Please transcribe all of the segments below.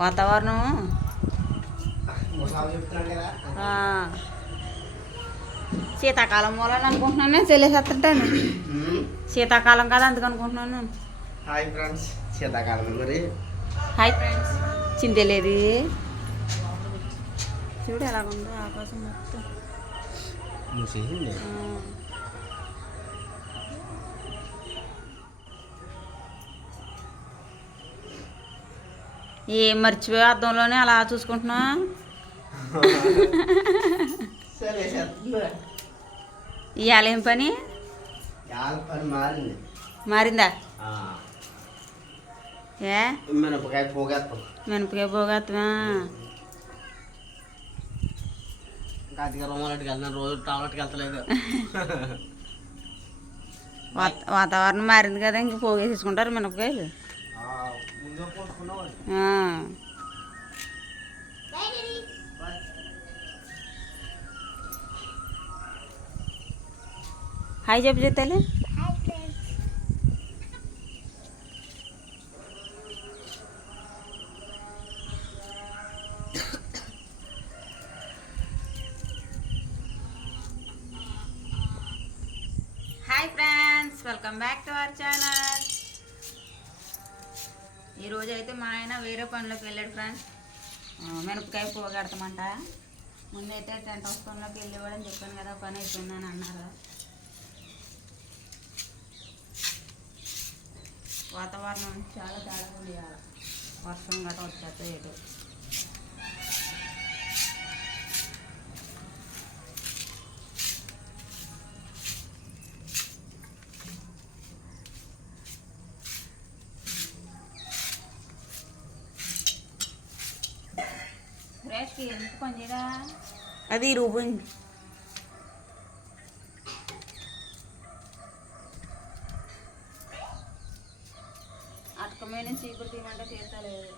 వాతావరణం శీతాకాలం మూలని అనుకుంటున్నాను, తెలిసేస్తుంటాను. శీతాకాలం కదా అందుకు అనుకుంటున్నాను. హాయ్ ఫ్రెండ్స్, శీతాకాలం మరి. హాయ్ ఫ్రెండ్స్, చింతలేదు చూడు ఎలాగుందో ఆకాశం మొత్తం. ఏం మర్చిపోయి అద్దంలోనే అలా చూసుకుంటున్నా. ఇవాళ ఏం పని మారిందా? ఏ మినపకాయ పోగేస్తావా? వాతావరణం మారింది కదా, ఇంక పోగేసేసుకుంటారు మినపకాయలు. హాయ్ చెప్పు చెప్తాలే. Hi friends, welcome back to our channel. ఈరోజు అయితే మా ఆయన వేరే పనిలోకి వెళ్ళాడు ఫ్రెండ్స్. మినపకాయ పోగెడతామంట. ముందైతే టెంట్ హౌస్ పనిలోకి వెళ్ళేవాడని చెప్పాను కదా, పని అయిపోయిందని అన్నారు. వాతావరణం చాలా తేడా ఉంది, వర్షం గట్రా వచ్చేస్తే ఏదో. ఫ్రెష్కి ఎందుకు పని చేయరా? అది రూపాయి అటకమైన చీపురు తీయమంటే తీర్చలేదు.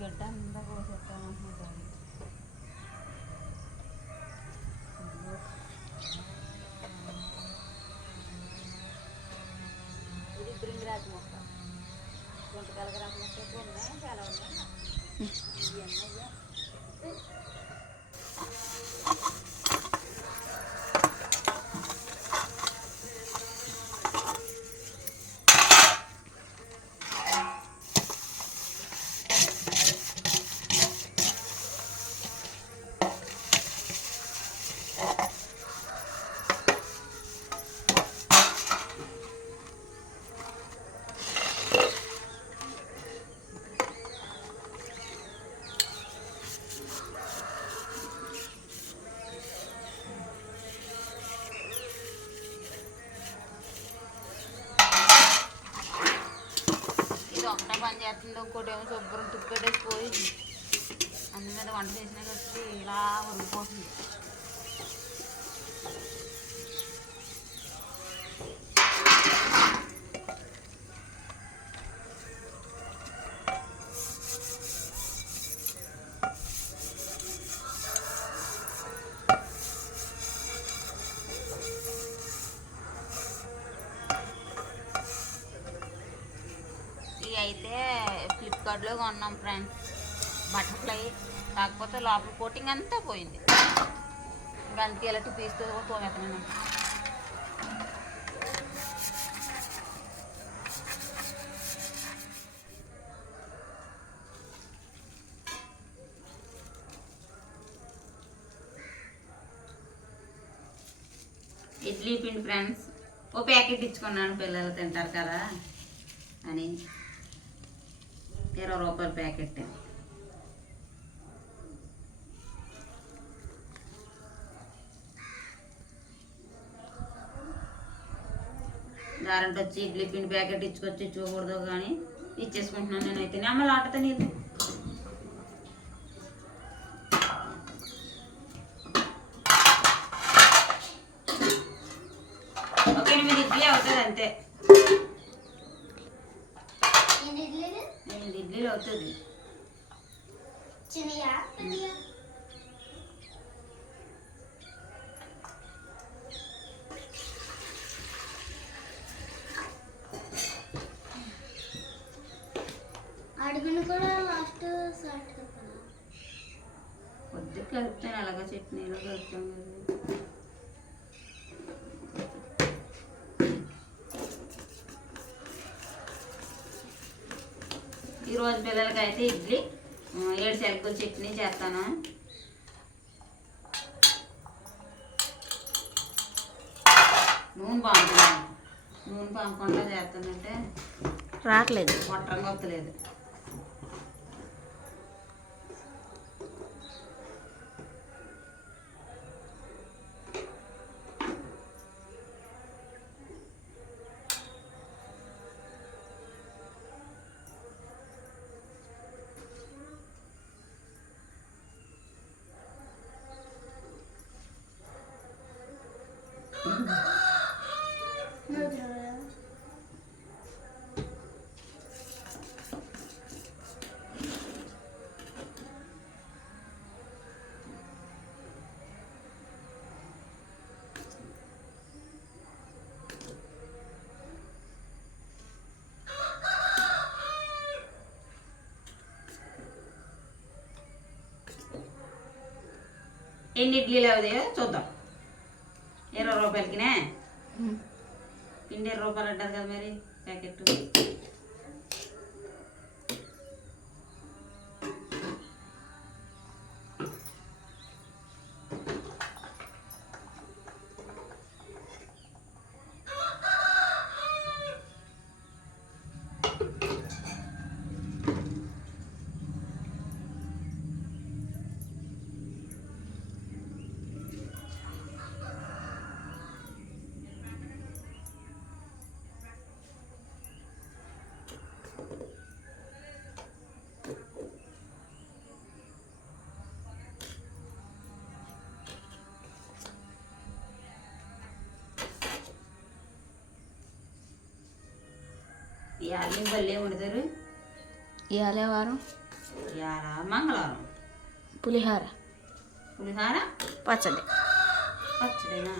గడ్డ అంతా కోసేస్తామంటున్నారు. ఇది బ్రింగిరాజు మొక్క, గుంటకలగరాకు మొక్క ఎక్కువ ఉన్నాయి, చాలా ఉన్నాయి. ఒకటే పని చేస్తుంది, ఇంకోటి ఏమో శుభ్రం తుప్పెట్టేసి పోయింది. అందు మీద వంట చేసినాక వచ్చి ఇలా ఉరిగిపోతుంది. అయితే ఫ్లిప్కార్ట్లో కొన్నాం ఫ్రెండ్స్, బటర్ఫ్లై. కాకపోతే లోపల కోటింగ్ అంతా పోయింది. గంతి ఎలాంటి పీస్తో కూడా తోమేస్తున్నాను. ఇడ్లీ పిండి ఫ్రెండ్స్, ఓ ప్యాకెట్ ఇచ్చుకున్నాను, పిల్లలు తింటారు కదా అని. 20 రూపాయల ప్యాకెట్. కరెంట్ వచ్చి ఇడ్లీ పిండి ప్యాకెట్ ఇచ్చుకొచ్చి ఇచ్చుకోకూడదు కానీ ఇచ్చేసుకుంటున్నాను నేనైతే. అమ్మలు ఆటతో నీళ్ళు ఒక 8 ఇడ్లీ అవుతుంది అంతే. 8 ఇడ్లీలు అవుతుంది. అడుగును కూడా లాస్ట్ సాల్ట్ కలపాలా? కొద్దిగా కలుపుతాను, అలాగా చట్నీలో కలుపుతాం కదా. ఈరోజు పిల్లలకైతే ఇడ్లీ 7 శనగల చట్నీ చేస్తాను. నూనె పాముకుండా చేస్తానంటే రావట్లేదు, పొట్టంగా వస్తలేదు. ఎన్ని ఇడ్లీలు అవుతాయో చూద్దాం. 20 రూపాయలకినే పిండి 20 రూపాయలు అంటారు కదా మరి ప్యాకెట్. ఇవాళ బల్లే వండుతారు. ఇవాళ వారం, ఇవాళ మంగళవారం. పులిహార పచ్చడి. పచ్చడినా?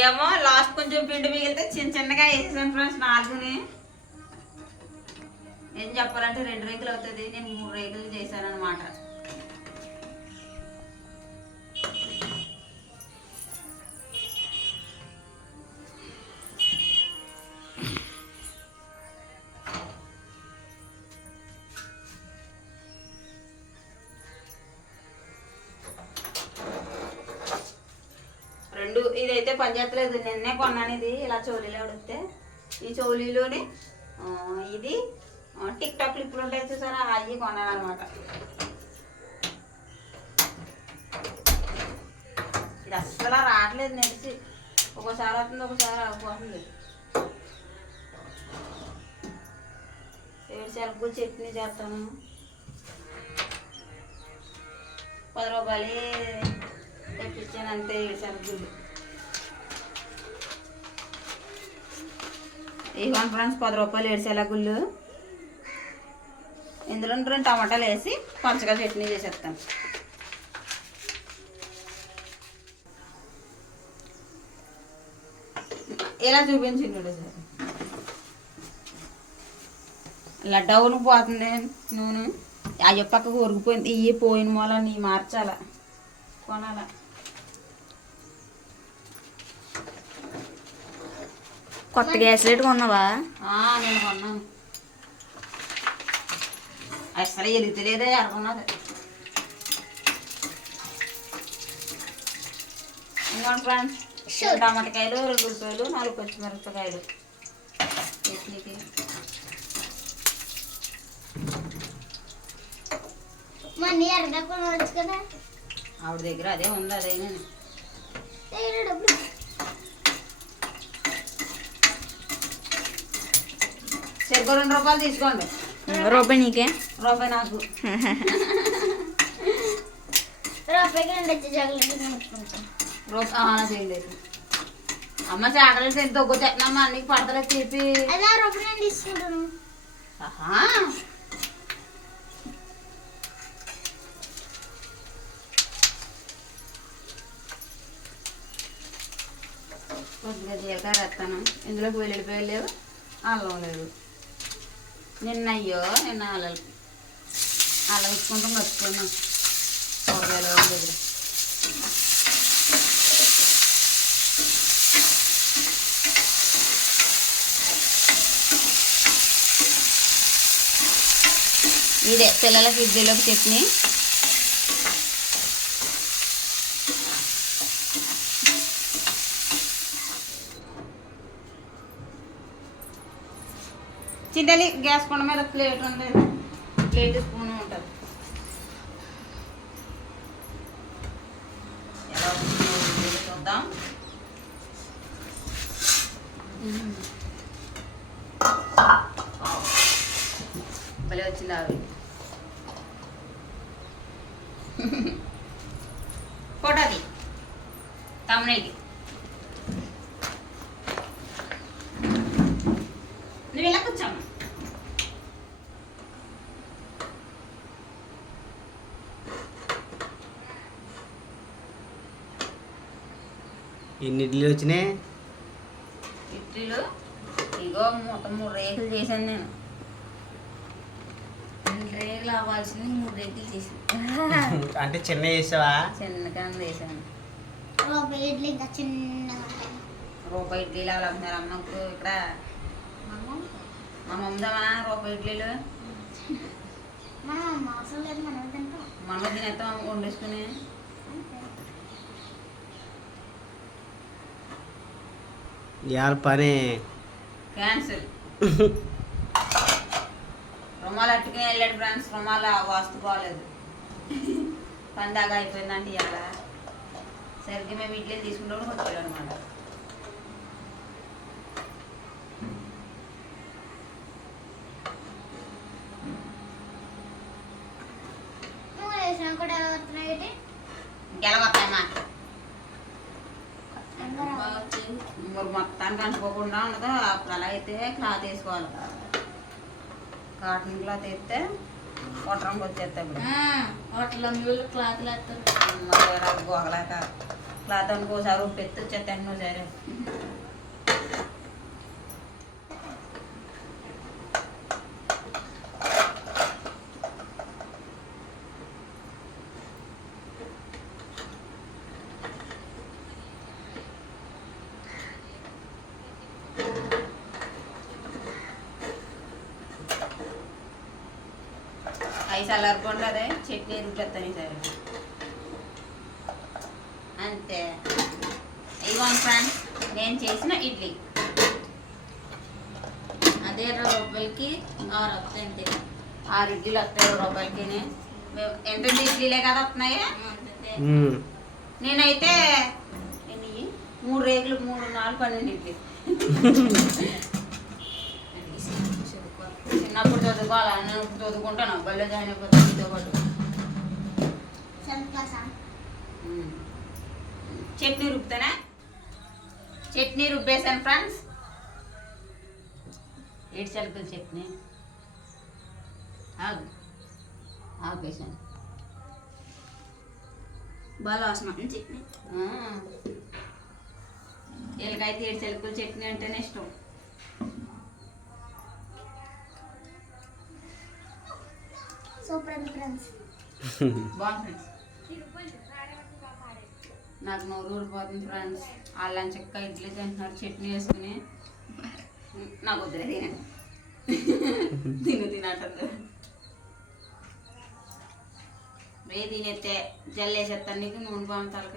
ఏమో లాస్ట్ కొంచెం పిండి మిగిలితే చిన్నగా వేసేసాను ఫ్రెండ్స్. 4ని ఏం చెప్పాలంటే 2 రేకులు అవుతుంది. నేను 3 రేకులు చేశాను అనమాట. ఇదైతే పనిచేస్తలేదు. నిన్నే కొన్నాను ఇది. ఇలా చోలీలో ఉడితే ఈ చోలీలోని ఇది టిక్ టాక్ క్లిప్పులు ఉంటాయి చూసారా, అవి కొన్నాను అనమాట. ఇది అస్సలు రావట్లేదు నడిచి. ఒకసారి వస్తుంది, ఒకసారి అవ్వబోతుంది. 7 శనగలు చట్నీ చేస్తాను. 10 రూపాయలు తెప్పించాను అంతే. 7 శనగలు ఇవ్వండి ఫ్రెండ్స్. 10 రూపాయలు 7 శనగలు. ఇందులో 2 టమాటాలు వేసి పచ్చగా చట్నీ చేసేస్తాను. ఇలా చూపించిండు సార్. ఇలా డౌన్ పోతుంది నూనె. అయ్యో పక్కకు ఉరిగిపోయింది. ఇవి పోయిన మూలని మార్చాల, కొనాల. కొత్త గ్యాస్ రేటు కొన్నావా? నేను కొన్నాను. అసలు ఎలుగుతలేదే అనుకున్నది. ఇంకోటి ఫ్రెండ్స్, టమాటకాయలు, 2 ఉల్లిపాయలు, 4 పచ్చిమిరపకాయలు చట్నీకి. మనీ ఎరగా కొనవచ్చు కదా. ఆవిడ దగ్గర అదే ఉంది. అదే డబ్బులు చెరుకు 2 రూపాయలు తీసుకోండి. రూపాయి నీకే. రూపాయి నాకు. రూపాయికి 2 వచ్చి చాక్లెట్లు కొనుక్కుంటాం. చేయలేదు అమ్మ చాకలి ఎంత తగ్గుతున్నామ్మా అన్నికి పడతలేదు తీపి. అదే రూపాయి నేను తీసుకుంటాను. కొద్దిగా జీలకర్ర వేస్తాను. ఇందులోకి వెల్లుల్లిపాయలు లేవు, అల్లం లేదు. నిన్న అల్లం ఇచ్చుకుంటాం మర్చిపోయినాం కూరగాయలు దగ్గర. ఇదే పిల్లలకి ఇడ్లీలోకి చట్నీ. చిన్నది గ్యాస్ కొండ మీద ప్లేట్ ఉండేది, ప్లేట్ స్పూన్ ఉంటుంది. ఎలా వస్తుందో చూద్దాం. భలే వచ్చింది ఆవిడ. ఫోటోది తమ్ముడికి నువ్వు ఇలా కూర్చోమ్మా. ఎన్ని ఇడ్లీలు వచ్చినాయి? ఇడ్లీలు ఇగో మొత్తం 3 రేకులు చేశాను నేను. 2 రేకులు అవ్వాల్సింది 3 రేకులు చేసాను. అంటే చిన్న చేసావా? చిన్నగా వేసాను. రూపాయి ఇడ్లీ ఇంకా చిన్నగా ఉంటాయి. రూపాయి ఇడ్లీలు అవ్వాలంటున్నారు అమ్మకు. ఇక్కడ మనం ఉందామా రూపాయి ఇడ్లీలు? మనం అవసరం లేదు, మనం తింటాం. మనం తినేస్తాం వండేసుకుని. ఇవాళ పని క్యాన్సిల్. రుమాలు అట్టుకుని వెళ్ళాడు ఫ్రెండ్స్. రుమాలు వాస్తు బాగలేదు, పని దాకా అయిపోయిందంటే ఇవాళ. సరిగ్గా మేము ఇడ్లీలు తీసుకుంటాం వచ్చాడు అనమాట. నువ్వు వేసినా కూడా ఎలా వస్తున్నాయి? ఇంకెలాగొస్తాయమ్మా మరి మొత్తానికి అనుకోకుండా ఉండదు. అప్పుడు అలా అయితే క్లాత్ వేసుకోవాలి. కాటన్ క్లాత్ వేస్తే కొట్టడానికి వచ్చేస్తాయి. ఇప్పుడు హోటల్లో మీరు క్లాత్లు వేస్తారు. గోగలాక క్లాత్ అనుకోసారి ఉప్పు ఎత్తి వచ్చేస్తాను నువ్వు సరే. అవి చల్లారకుండా అదే చట్నీ రుట్టేస్తాను సరే. అంతే. ఇవ్వండి ఫ్రెండ్స్ నేను చేసిన ఇడ్లీ. అదే 2 రూపాయలకి 6 వస్తాయి. అంతే 6 ఇడ్లీలు వస్తాయి 2 రూపాయలకి. మేము ఎంత ఇడ్లీలే కదా వస్తున్నాయి. నేనైతే 3 రేకులు 3, 4, 12 ఇడ్లీ. చిన్నప్పుడు చదువుకోవాలా, నేను ఇప్పుడు చదువుకుంటాను. బళ్ళో జాయిన్ అయిపోతాను మీతో పాటు. చట్నీ రుబ్బుతానా? చట్నీ రుబ్బేసాను ఫ్రెండ్స్. 7 చిలకల చట్నీ ఆపేసాను. బాగా వాసన చట్నీ. వీళ్ళకైతే 7 చిలకల చట్నీ అంటేనే ఇష్టం. Super friends. బాగుంది ఫ్రెండ్స్. నాకు నోరు ఊరిపోతుంది ఫ్రెండ్స్. వాళ్ళని చెక్క ఇడ్లీ తింటున్నారు చట్నీ వేసుకుని. నాకు వద్దులే తినట్టు తినేస్తే జల్లు వేసేస్తాను నీకు. నూనె పంపుతాలక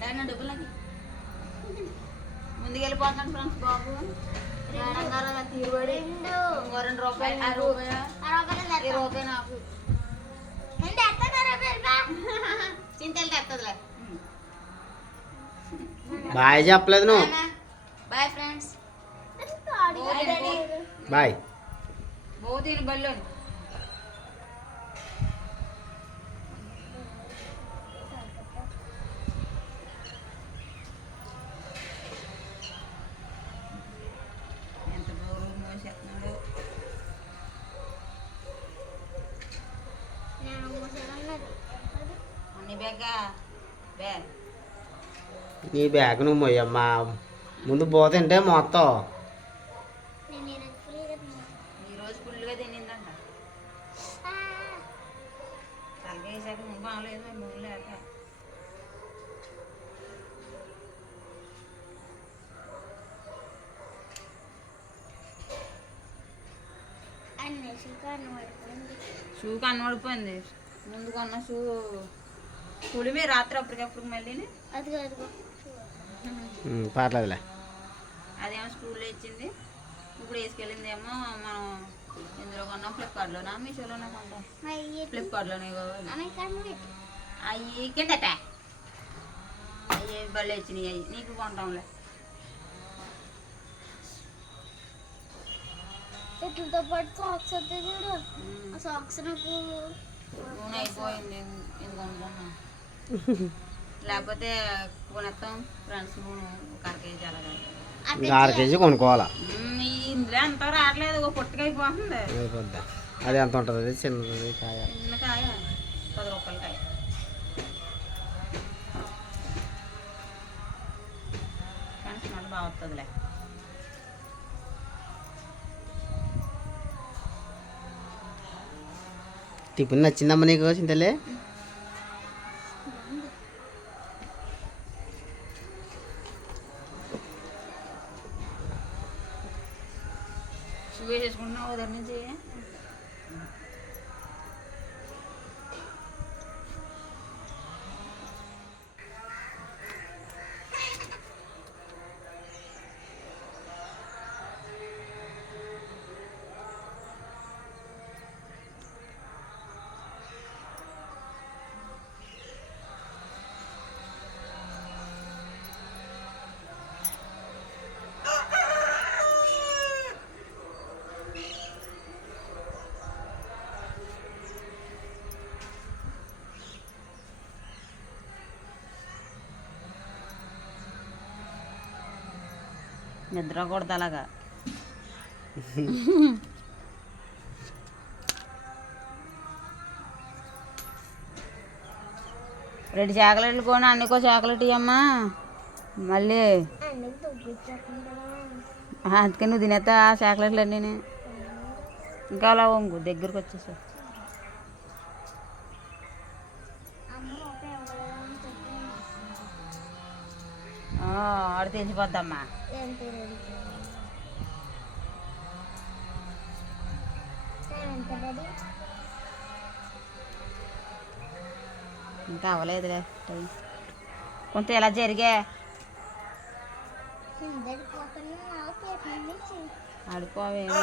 దాన్ని డబ్బులకి ముందుకెళ్ళిపోతాను ఫ్రెండ్స్. బాబు తీరుబడి 2 రూపాయలు 20 రూపాయలు నాకు చింతలు తెస్తుందిలే. బాయ్ చెప్పలేదు నువ్వు. Bye friends. బాయ్. తిని బల్లో ఎంత దూరం మోసేస్తున్నాడు. అన్ని బ్యాగా బ్యాగ్ నీ బ్యాగ్ నువ్వు మొయ్యమ్మా. ముందు పోతుంటే మొత్తం ఈరోజు ఫుల్గా తినిందంట. తలకేసాక నువ్వు బాగలేదు మరి నువ్వు లేక. షూ కనబడిపోయింది. ముందు కొన్న షూ పులిమే రాత్రి అప్పటికప్పుడు మళ్ళీ పర్లేదులే. అదేమో స్కూల్లో ఇచ్చింది. ఇప్పుడు వేసుకెళ్ళిందేమో మనం ఇందులో కొన్నాం. ఫ్లిప్కార్ట్లోనా మీషోలోనా కొంటాం? ఫ్లిప్కార్ట్లోనే కావాలి. అవి కిందట అవి బళ్ళు ఇచ్చినాయి. అవి నీకు కొంటాంలే. వీటితో పాటు సాక్స్ వస్తే చూడు. ఆ సాక్స్ నాకు నూనె అయిపోయింది. ఇది కొనుక్కున్నా. లేకపోతే కొనేస్తాం ఫ్రెండ్స్. నూనె ఒక అర కేజీ అలాగా. ఇంకా 1/2 కేజీ కొనుక్కోవాలా. ఇందులో అంతా రావట్లేదు. ఒక పుట్టకైపోతుంది. అయిపోద్దా? అది ఎంత ఉంటుంది? చిన్నది కాయ. చిన్న కాయ 10 రూపాయల కాయ. కానీ స్మెల్ బాగా వస్తుందిలే. టిఫిన్ నచ్చిందమ్మా నీకు చింతలే? షూ వేసేసుకుంటున్నావు ఉదయం నుంచి. నిద్ర కొడతా అలాగా. రెండు చాక్లెట్లు కొని అన్నికో చాక్లెట్ ఇవ్వమ్మా. మళ్ళీ అందుకే నువ్వు తినేస్తా ఆ చాక్లెట్లు అన్నీ. ఇంకా అలా వంగు దగ్గరకు వచ్చేసా. ఆడు తెలిసిపోద్దమ్మా. ఇంకా అవ్వలేదులే టైం. కొంత ఎలా జరిగా ఆడుకోవేమో.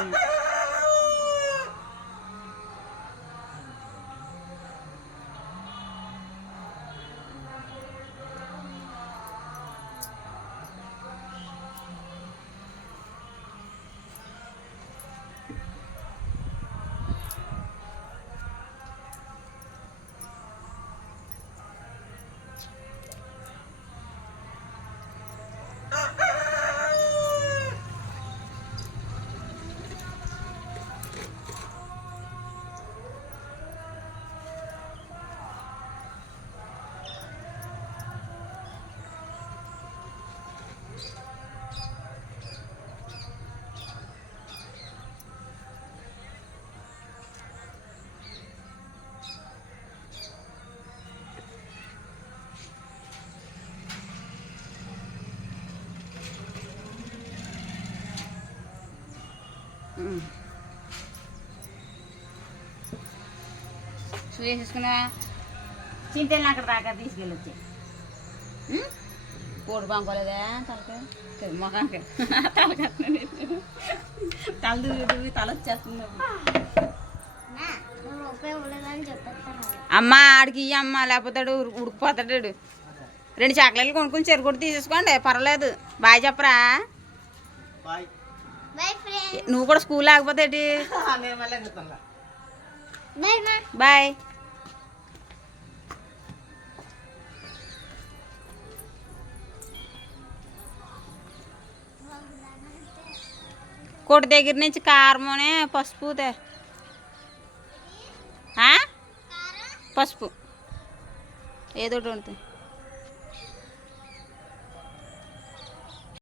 షూ వేసేసుకున్నా. చింతల్ని అక్కడ దాకా తీసుకెళ్ళొచ్చి కోడి పంకోలేదా తలకి మొఖానికి తల దూరి తల వచ్చేస్తుంది. అమ్మ ఆడికి అమ్మ లేకపోతాడు ఉడికిపోతాడు. 2 చాక్లెట్లు కొనుక్కొని చెరుకుడు తీసేసుకోండి, పర్వాలేదు. బాయ్ చెప్పరా. బాయ్. Bye friends. నువ్వు కూడా స్కూల్ ఆగిపోతే ఏంటి? నేను మళ్ళీ చెప్తాను. బై మా. బాయ్. కొట్టు దగ్గర నుంచి కారమనే పసుపు పసుపు ఏదో ఒకటి ఉంటుంది.